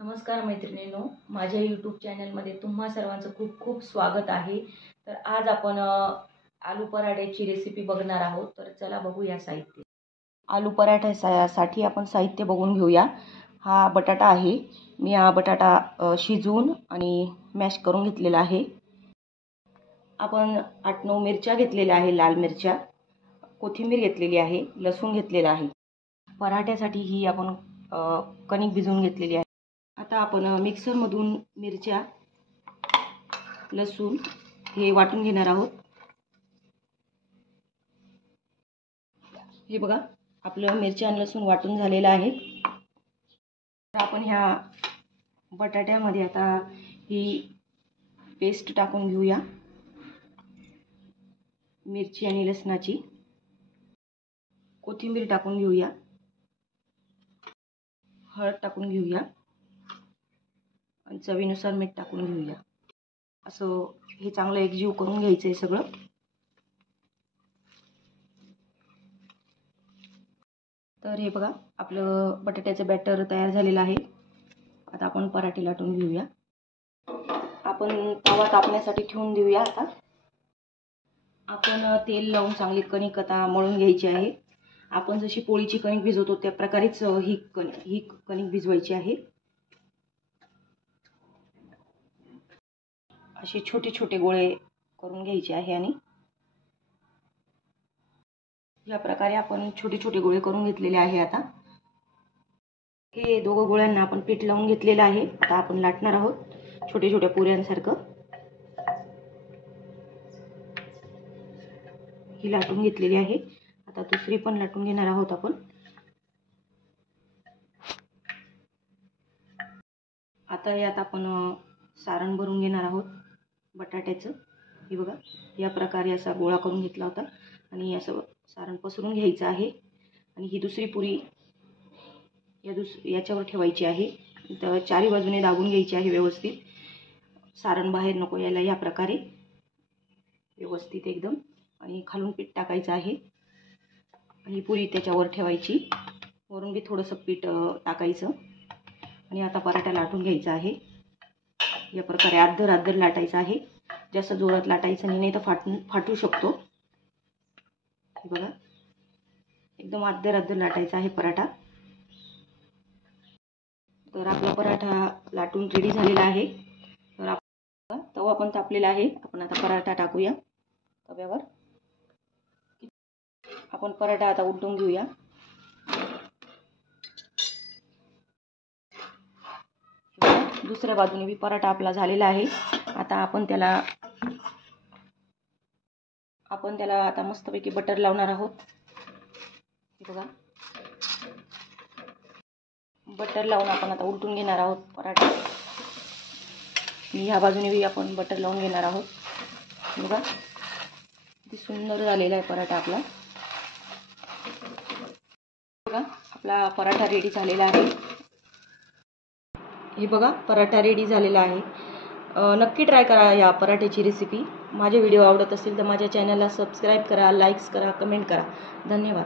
नमस्कार मैत्रिणींनो, माझ्या यूट्यूब चॅनलमध्ये तुम्हा सर्वांचं खूप खूप स्वागत आहे। तर आज आपण आलू पराठ्याची रेसिपी बघणार आहोत। तर चला बघूया साहित्य। आलू पराठ्यासाठी आपण साहित्य बघून घेऊया। हा बटाटा आहे। मी हा बटाटा शिजवून आणि मॅश करून घेतलेला आहे। आपण 8-9 मिरच्या घेतलेल्या आहे, लाल मिरच्या, कोथिंबीर घेतलेली आहे, लसूण घेतलेला आहे। पराठ्यासाठी ही आपण कणिक भिजवून घेतलेली आहे। आता आपण मिक्सरमधून मिरच्या, लसूण हे वाटून घेणार आहोत। हे बघा, आपलं मिरच्या आणि लसूण वाटून झालेलं आहे। तर आपण ह्या बटाट्यामध्ये आता ही पेस्ट टाकून घेऊया, मिरची आणि लसणाची। कोथिंबीर टाकून घेऊया, हळद टाकून घेऊया आणि चवीनुसार मीठ टाकून घेऊया। असं हे चांगलं एकजीव करून घ्यायचं आहे सगळं। तर हे बघा, आपलं बटाट्याचं बॅटर तयार झालेलं आहे। आता आपण पराठे लाटून घेऊया। आपण तवा तापण्यासाठी ठेवून देऊया। आता आपण तेल लावून चांगली कणिक आता मळून घ्यायची आहे। आपण जशी पोळीची कणिक भिजवतो त्या प्रकारेच ही कणिक भिजवायची आहे। असे छोटे छोटे गोळे करून घ्यायचे आहे आणि या प्रकारे आपण छोटे छोटे गोळे करून घेतलेले आहे। आता हे दोघं गोळ्यांना आपण पीठ लावून घेतलेलं आहे। आता आपण लाटणार आहोत छोटे छोटे पुऱ्यांसारखं। ही लाटून घेतलेली आहे। आता दुसरी पण लाटून घेणार आहोत आपण। आता यात आपण सारण भरून घेणार आहोत बटाट्याचं। हे बघा, या प्रकारे असा गोळा करून घेतला होता आणि असं सारण पसरून घ्यायचं आहे आणि ही दुसरी पुरी याच्यावर ठेवायची आहे। तर चारी बाजूने दाबून घ्यायची आहे व्यवस्थित, सारण बाहेर नको यायला, या प्रकारे व्यवस्थित एकदम। आणि खालून पीठ टाकायचं आहे आणि पुरी त्याच्यावर ठेवायची, वरून बी थोडंसं पीठ टाकायचं आणि आता पराठा लाटून घ्यायचा आहे। या प्रकारे आदर लाटायचं आहे, जास्त जोरात लाटायचं नाही तर फाटू शकतो। हे बघा, एकदम आदर लाटायचा आहे पराठा। तर आपला पराठा लाटून रेडी झालेला आहे। तर तवा पण तापलेला आहे। आपण आता पराठा टाकूया तव्यावर। आपण पराठा आता उलटून घेऊया। दुसऱ्या बाजूने भी पराठा आपला झालेला आहे। आता आपण त्याला आता मस्तपैकी बटर लावणार आहोत। हे बघा, बटर लावून आपण आता उलटून घेणार आहोत पराठा। ह्या बाजूने भी आपण बटर लावून घेणार आहोत। बघा, किती सुंदर झालेला आहे पराठा आपला। बघा, आपला पराठा रेडी झालेला आहे। हे बघा, पराठा रेडी झालेला आहे। नक्की ट्राय करा या पराठ्याची रेसिपी। माझे व्हिडिओ आवडत असेल तर माझ्या चॅनलला सबस्क्राईब करा, लाईक्स करा, कमेंट करा। धन्यवाद।